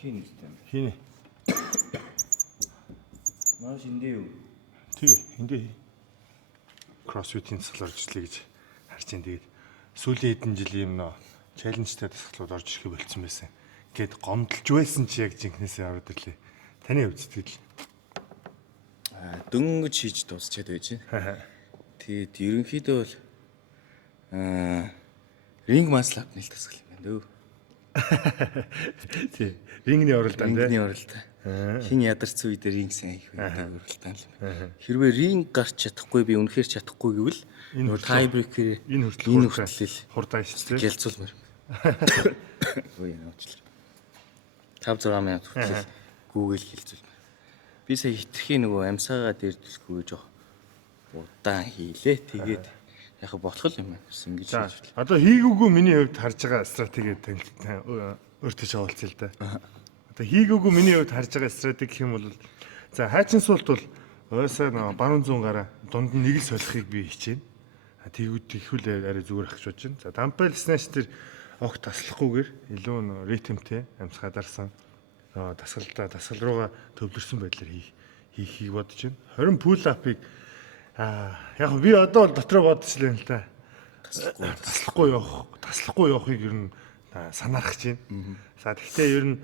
Хин гэдэм. Хийнэ. Маш эндээ юу? Тий, эндээ CrossFit-ийн засал оржлээ гэж харж байна. Тэгээд сүүлийн хэдэн жилийн юм нөө челленжтэй дасгалууд орж ирэх болцсон байсан. Гэт гомдолж байсан чи яг жинхнээсээ ороод ирлээ. Таны хувьд сэтгэл? Дөнгөж хийж дуусчаад байж байна. Тэгээд ерөнхийдөө бол ринг маслап нэл дасгал юм байна дөө. Тий. Рингний оролдоо Рингний оролдоо. Хин ядарч үе дээр ринг сайн их байдаг оролдоо юм. Хэрвээ ринг гарч чадахгүй би үнэхээр чадахгүй гэвэл нөгөө тайбрекер энэ хүртэл хурдан шилжлээ. гэлцүүлмээр. Ой нуучлаа. 5-6 минут хүртэл Google хэлцүүлмээр. Би сая хитрхийн нөгөө амьсгаагаа дээрдүүлэхгүй жоох удаан хийлээ. Тэгээд яг болох юм байна. Ингэж хийж. Одоо хийгүүгүү миний хувьд харж байгаа стратеги өөртөө шоолцъя л да. Одоо хийгүүгүү миний хувьд харж байгаа стратеги гэх юм бол за хайчин суулт бол ойсоо баруун зүүн гараа дунд нь нэг л солихыг би хичээнэ. Тэгвэл ихвэл арай зүгээр ах гэж бодож байна. За дампел снэч тэр огт таслахгүйгээр илүү ритмтэй амьсгаа дарсан дасгал руугаа төвлөрсөн байдлаар хийхийг бодож байна. 20 пул апыг яг би одоо бол дотроо бодчихлээ л да. Таслахгүй явахыг ер нь санаарч байна. За тэгвэл ер нь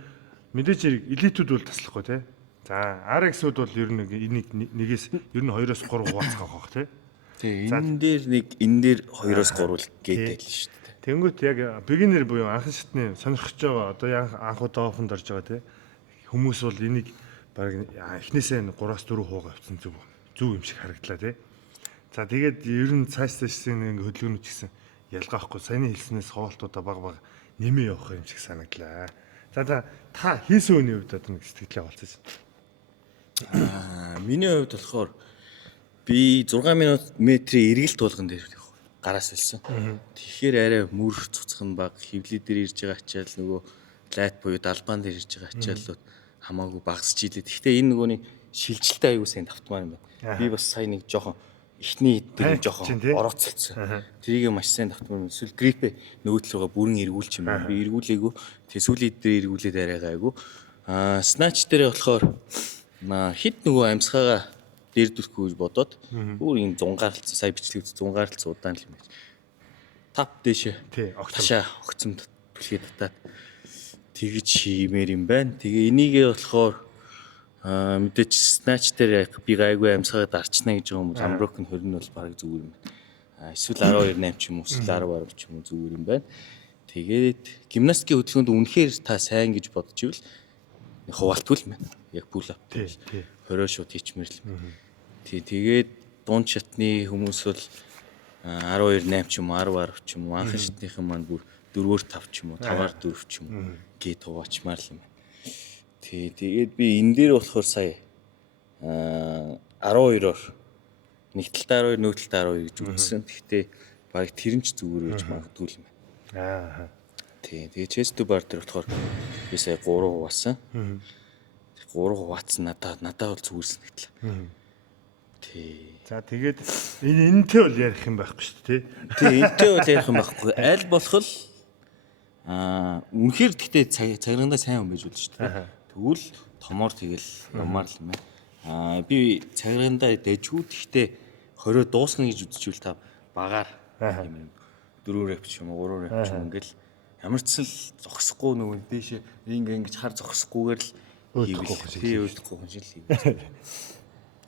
мэдээж хэрэг элитүүд бол таслахгүй тий. За RX-үүд бол ер нь нэгээс ер нь 2-оос 3 хуваацах авах тий. Тэгээ энэ дээр нэг энэ дээр 2-оос 3 л гээдэл шүү дээ. Тэнгүүт яг бигинер буюу анхан шатны сонирхож байгаа одоо анх удаа офонд орж байгаа тий. Хүмүүс бол энийг баг эхнээсээ 3-аас 4 хуугаа авсан зүг юм шиг харагдлаа тий. За тэгээд ер нь цааш цаашийн хөдөлгөөнүүд гэсэн ялгаахгүй саяны хэлснээс хоолтуудаа баг нэмээ явах юм шиг санагдлаа. За та хийсэн үний хувьд одоо нэг сэтгэлээ олцсон. Миний хувьд болохоор би 6 метрийн эргэлт туулган дээр гараас илсэн. Тэгэхээр арай мөр цуцах нь баг хөвлөд дээр ирж байгаа ачаал нөгөө лайт буюу далбаан дээр ирж байгаа ачааллууд хамаагүй багасч илээ. Гэхдээ энэ нөгөөний шилжилттэй аягүй сайн давтмаар юм байна. Би бас сая нэг жоохон эхний дээр жоохон орооцолцсон. Тэрийг маш сайн давтмаар. Эсвэл грипэ нөөдлөгөө бүрэн эргүүлчих юм байна. Би эргүүлээгүй. Тэгээ сүүлийн дээр эргүүлээд арай гайгүй. Снач дээр болохоор хит нөгөө амьсгаагаа дээрдүүлэхгүй гэж бодоод бүр юм зунгаарлцсан сая бичлэгт зунгаарлцсан удаан л юм байна. Тап дэшээ. Ташаа огцом түлхээ татаад тэгж хиймээр юм байна. Тэгээ энийгээ болохоор мэдээч снач дээр би гайгүй амьсгаад арчна гэж байгаа юм. Амброк нь 20 нь бол баг зүгээр юм байна. Эсвэл 12-8 ч юм уу, эсвэл 10 ч юм уу зүгээр юм байна. Тэгээд гимнастикийн хөдөлгөөнд үнэхээр та сайн гэж бодож ивэл хуваалтгүй л байна. Яг пул ап. 20 шууд хийчмэр л. Тэгээд дунд шатны хүмүүс бол 12-8 ч юм уу, 10 ч юм уу, анхан шатныхан маань бүр 4-5 ч юм уу, 5-4 ч юм уу гээд хуваачмаар л юм байна. Тэгээд би энэ дээр болохоор сая 12-оор нэг талдаа 12 нөө талдаа 12 гэж үзсэн. Гэхдээ баг тэр нь ч зүгээр гэж магадгүй юм байна. Тэгээд chest to bar дээр болохоор би сая 3 хуваасан. 3 хуваацсан надад бол зүгээр санагдлаа. За тэгээд энэтэй бол ярих юм байхгүй шүү дээ тий. Энэтэй бол ярих юм байхгүй. Аль болох л үнэхээр гэхдээ цагиргандаа сайн хүн байж болно шүү дээ. Тэгвэл томоор тэгэл нумаар л юм байна. Би цагиргандаа дэжгүй гэхдээ 20 дуусна гэж үзчихвэл та багаар юм 4 реп ч юм уу 3 реп ч юм ингээл ямар ч л зогсохгүй нөгөө дээшээ ингэж хар зогсохгүйгээр л өөдөхгүй хүн шиг л хийв.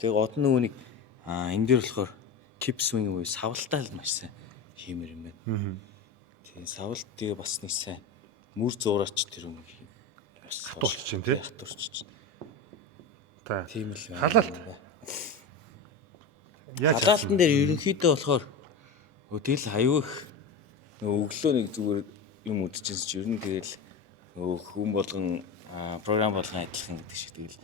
Тэгээ гол нь нөгөө нэг энэ дээр болохоор кип свинг уу савлтаа л маш сайн хиймэр юм байна. Тэгээ савлтыг бас нэг сайн мөр зуураач тэр юм хатуурч чинь тий. Хатуурч чинь. Та тийм л халалт. Халаалтан дээр ерөнхийдөө болохоор тэгэл аюу их нөгөө өглөө нэг зүгээр юм үдчихсэн чи ер нь тэгэл нөгөө хүн болгон програм болгон адилхан гэдэг шиг тэгэл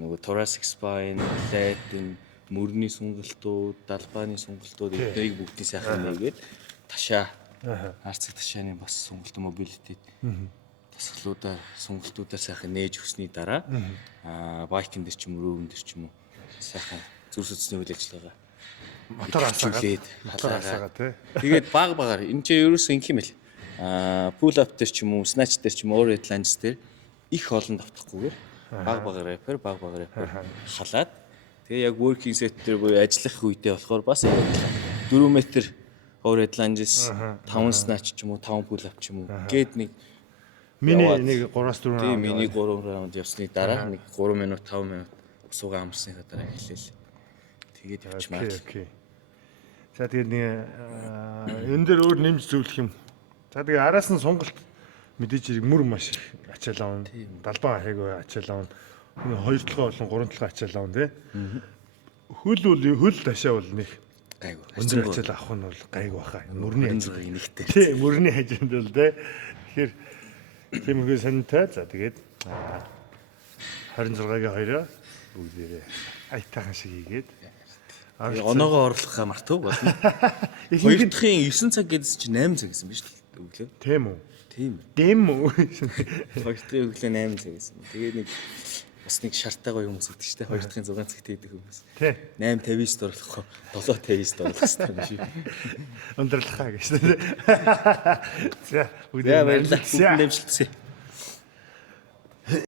нөгөө thoracic spine, latin, мөрний сунгалтууд, далбааны сунгалтууд эднийг бүгдийг сайхан нэгээд ташаа арцэг ташааны бас сунгалт мобилитет тасгалуудаа сунгалтуудаар сайхан нээж өгсөний дараа байкин дээр ч юм уу рөвн дээр ч юм уу сайхан зүрх судасны үйл ажиллагаа мотор асаагаа тий. Тэгээд багаар энэ чинь ерөөсөө ингэх юм бэл пул ап дээр ч юм уу снач дээр ч юм уу өөр ланж дээр их олон давтахгүйгээр баг рэпер халаад тэгээ яг working set дээр буюу ажиллах үедээ болохоор бас 4 метр overhead lunges 5 snatch ч юм уу 5 pull up ч юм уу гээд нэг миний нэг 3-4 тийм миний 3 раунд явсны дараа нэг 3 минут 5 минут усуугаа амарсныхаа дараа эхлэв. Тэгээд явчихмаар. Окей. За тэгээд нэг энэ дээр өөр нэмж зөвлөх юм. За тэгээд араас нь сонголт мэдээж хэрэг мөр маш их ачаал авна. Далбаа хайгүй ачаал авна. Хоёр толгой болон гурван толгой ачаал авна тий. Хөл ташаа бол нэг гайгүй. өндөр ачаал авах нь бол гайгүй баха. Мөрний зургийг нэгтэй. тий мөрний хажинд бол тий. Тэгэхээр тиймэрхүү сантай. За тэгээд 26-гийн 2-оо бүгдээрээ айтайхан шиг хийгээд оноогоо орлохоо мартав болно. Хоёр дахын 9 цаг гэдс чи 8 цаг гэсэн биз дээ өглөө. Тийм үү? Тийм. Дэм үү? Хоёр дахын өглөө 8 цаг гэсэн. Тэгээд нэг бас нэг шартаагаа хүмүүс идэх штэ. Хоёр дахын 6 цагт идэх хүмүүс. Тий. 8:59-д орлохоо 7:50-д орлох хэрэгтэй юм шиг. Өндөрлөхаа гэж. За бүгд баярлалаа. Бүгд нэмшилцээ.